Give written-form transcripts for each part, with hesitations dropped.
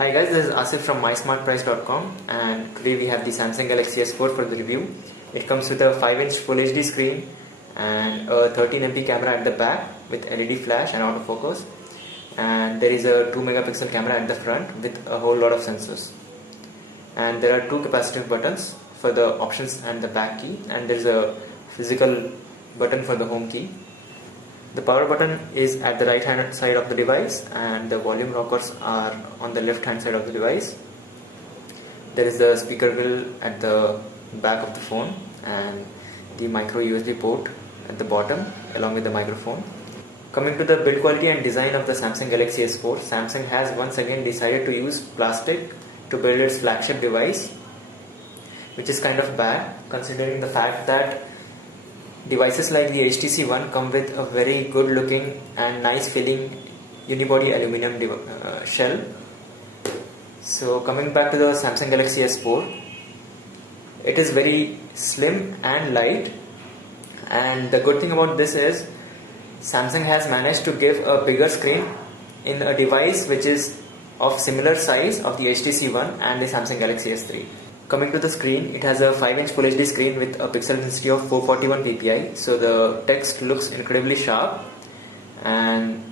Hi guys, this is Asif from mysmartprice.com and today we have the Samsung Galaxy S4 for the review. It comes with a 5-inch Full HD screen and a 13MP camera at the back with LED flash and autofocus, and there is a 2 megapixel camera at the front with a whole lot of sensors. And there are two capacitive buttons for the options and the back key, and there is a physical button for the home key. The power button is at the right hand side of the device and the volume rockers are on the left hand side of the device. There is the speaker grill at the back of the phone and the micro USB port at the bottom along with the microphone. Coming to the build quality and design of the Samsung Galaxy S4, Samsung has once again decided to use plastic to build its flagship device, which is kind of bad considering the fact that devices like the HTC One come with a very good looking and nice feeling unibody aluminum shell. So coming back to the Samsung Galaxy S4, it is very slim and light, and the good thing about this is Samsung has managed to give a bigger screen in a device which is of similar size of the HTC One and the Samsung Galaxy S3. Coming to the screen, it has a 5-inch Full HD screen with a pixel density of 441 ppi, so the text looks incredibly sharp and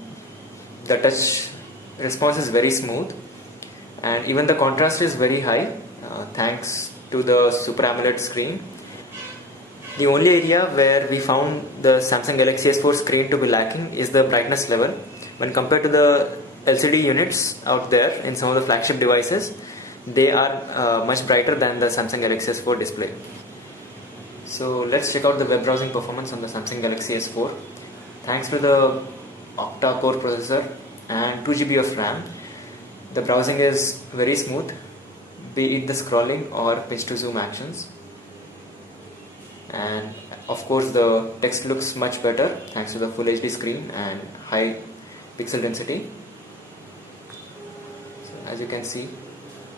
the touch response is very smooth, and even the contrast is very high thanks to the Super AMOLED screen. The only area where we found the Samsung Galaxy S4 screen to be lacking is the brightness level. When compared to the LCD units out there in some of the flagship devices, they are much brighter than the Samsung Galaxy S4 display. So let's check out the web browsing performance on the Samsung Galaxy S4. Thanks to the octa-core processor and 2GB of RAM, the browsing is very smooth, be it the scrolling or pinch to zoom actions. And of course the text looks much better thanks to the Full HD screen and high pixel density. So as you can see,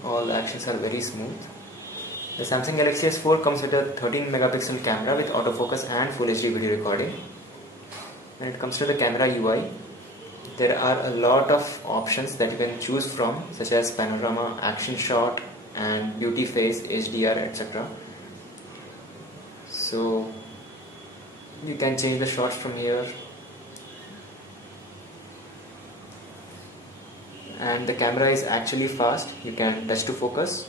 all the actions are very smooth. The Samsung Galaxy S4 comes with a 13 megapixel camera with autofocus and Full HD video recording. When it comes to the camera UI, there are a lot of options that you can choose from, such as panorama, action shot and beauty face, HDR, etc. So you can change the shots from here, and the camera is actually fast. You can touch to focus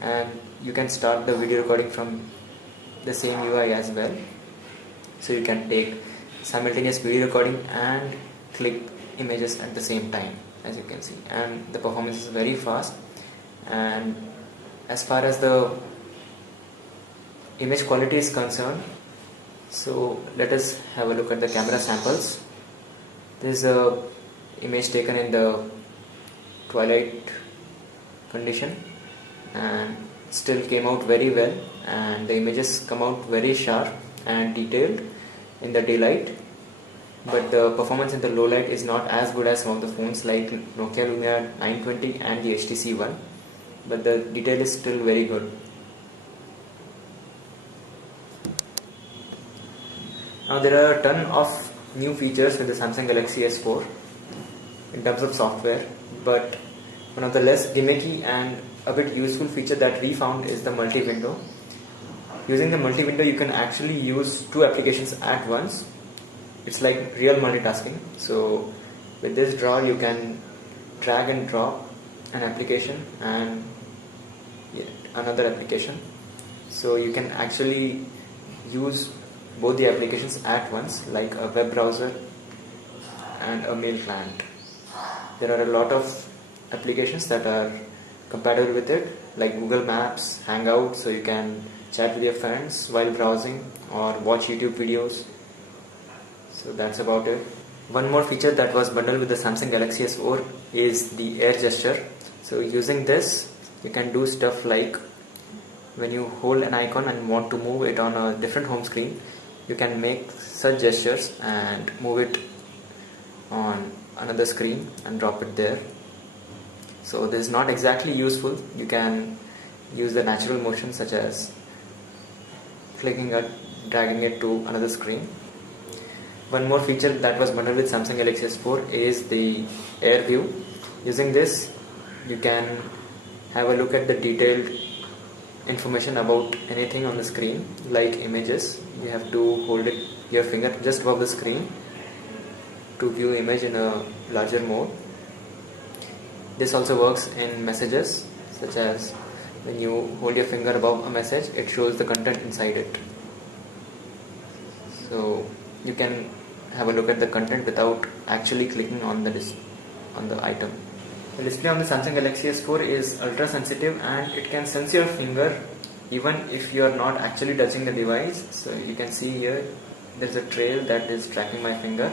and you can start the video recording from the same UI as well. So you can take simultaneous video recording and click images at the same time, as you can see, and the performance is very fast. And as far as the image quality is concerned, so let us have a look at the camera samples. This is a image taken in the twilight condition and still came out very well, and the images come out very sharp and detailed in the daylight, but the performance in the low light is not as good as some of the phones like Nokia Lumia 920 and the HTC One, but the detail is still very good. Now there are a ton of new features with the Samsung Galaxy S4 in terms of software, but one of the less gimmicky and a bit useful feature that we found is the multi-window. Using the multi-window, you can actually use two applications at once. It's like real multitasking. So with this drawer you can drag and drop an application and another application, so you can actually use both the applications at once, like a web browser and a mail client. There are a lot of applications that are compatible with it, like Google Maps, Hangouts, so you can chat with your friends while browsing or watch YouTube videos. So that's about it. One more feature that was bundled with the Samsung Galaxy S4 is the air gesture. So using this, you can do stuff like when you hold an icon and want to move it on a different home screen, you can make such gestures and move it on another screen and drop it there. So this is not exactly useful. You can use the natural motion such as flicking it, dragging it to another screen. One more feature that was bundled with Samsung Galaxy S4 is the Air View. Using this, you can have a look at the detailed information about anything on the screen, like images. You have to hold your finger just above the screen to view image in a larger mode. This also works in messages, such as when you hold your finger above a message, it shows the content inside it. So you can have a look at the content without actually clicking on the item. The display on the Samsung Galaxy S4 is ultra sensitive and it can sense your finger even if you are not actually touching the device. So you can see here there's a trail that is tracking my finger.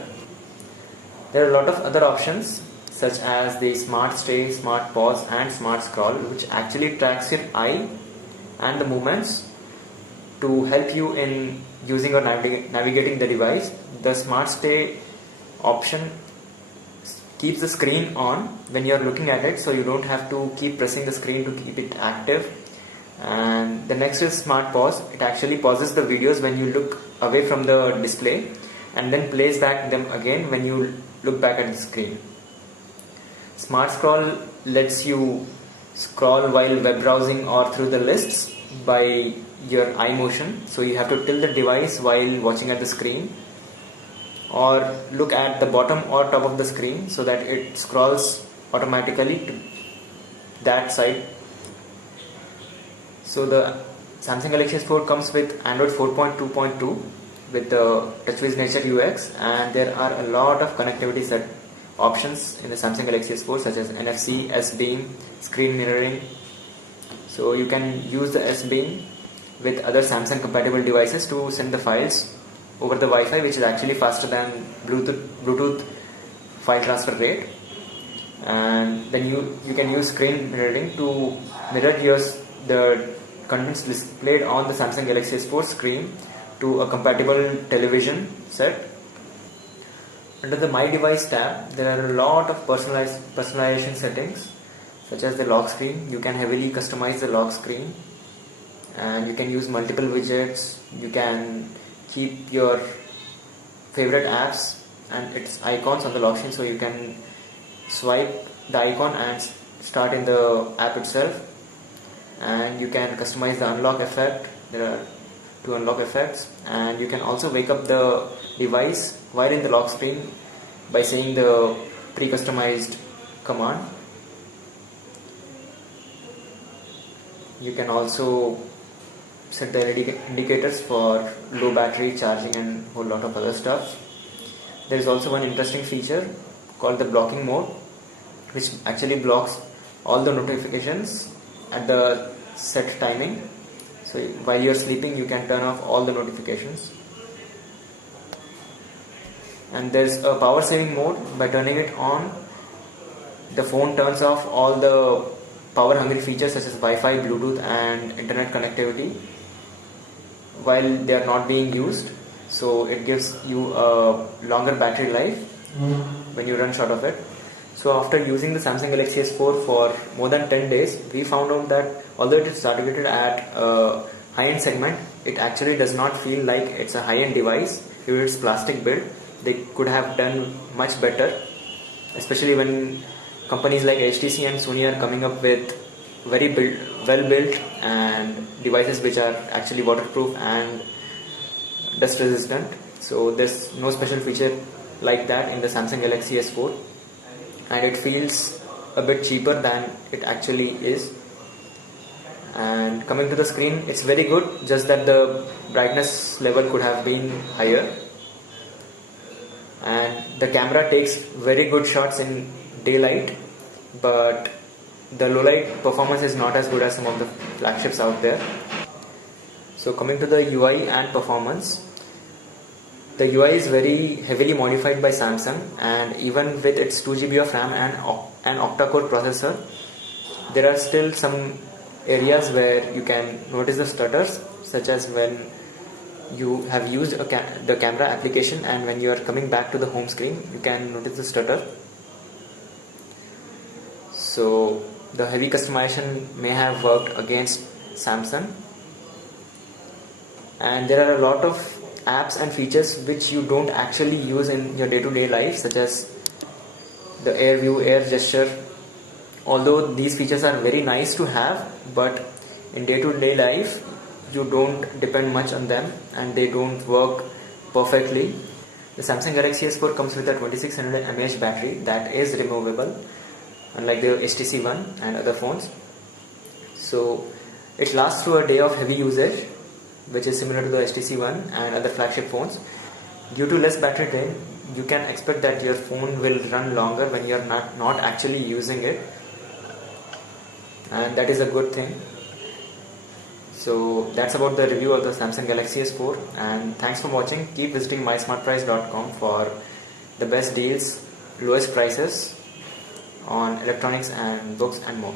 There are a lot of other options such as the Smart Stay, Smart Pause and Smart Scroll, which actually tracks your eye and the movements to help you in using or navigating the device. The Smart Stay option keeps the screen on when you are looking at it, so you don't have to keep pressing the screen to keep it active. And the next is Smart Pause. It actually pauses the videos when you look away from the display and then plays back them again when you look back at the screen. Smart Scroll lets you scroll while web browsing or through the lists by your eye motion, so you have to tilt the device while watching at the screen or look at the bottom or top of the screen so that it scrolls automatically to that side. So the Samsung Galaxy S4 comes with Android 4.2.2 with the TouchWiz Nature UX, and there are a lot of connectivity set options in the Samsung Galaxy S4 such as NFC, S-Beam, screen mirroring. So you can use the S-Beam with other Samsung compatible devices to send the files over the Wi-Fi, which is actually faster than Bluetooth file transfer rate. And then you can use screen mirroring to mirror the contents displayed on the Samsung Galaxy S4 screen to a compatible television set. Under the My Device tab, there are a lot of personalization settings such as the lock screen. You can heavily customize the lock screen and you can use multiple widgets. You can keep your favorite apps and its icons on the lock screen, so you can swipe the icon and start in the app itself. And you can customize the unlock effect. There are 2 unlock effects, and you can also wake up the device while in the lock screen by saying the pre-customized command. You can also set the LED indicators for low battery charging and a whole lot of other stuff. There is also one interesting feature called the blocking mode, which actually blocks all the notifications at the set timing. So while you are sleeping, you can turn off all the notifications. And there's a power saving mode. By turning it on, the phone turns off all the power hungry features such as Wi-Fi, Bluetooth and internet connectivity while they are not being used. So it gives you a longer battery life when you run short of it. So after using the Samsung Galaxy S4 for more than 10 days, we found out that although it is targeted at a high-end segment, it actually does not feel like it's a high-end device due to its plastic build. They could have done much better, especially when companies like HTC and Sony are coming up with very well built and devices which are actually waterproof and dust resistant. So there's no special feature like that in the Samsung Galaxy S4, and it feels a bit cheaper than it actually is. And coming to the screen, it's very good, just that the brightness level could have been higher. And the camera takes very good shots in daylight, but the low light performance is not as good as some of the flagships out there. So coming to the UI and performance, the UI is very heavily modified by Samsung, and even with its 2 GB of RAM and an octa-core processor, there are still some areas where you can notice the stutters, such as when you have used the camera application and when you are coming back to the home screen, you can notice the stutter. So the heavy customization may have worked against Samsung, and there are a lot of apps and features which you don't actually use in your day-to-day life, such as the air view, air gesture. Although these features are very nice to have, but in day-to-day life you don't depend much on them and they don't work perfectly. The Samsung Galaxy S4 comes with a 2600 mAh battery that is removable, unlike the HTC One and other phones. So it lasts through a day of heavy usage, which is similar to the HTC One and other flagship phones. Due to less battery drain, you can expect that your phone will run longer when you are not actually using it, and that is a good thing. So that's about the review of the Samsung Galaxy S4, and thanks for watching. Keep visiting mysmartprice.com for the best deals, lowest prices on electronics and books and more.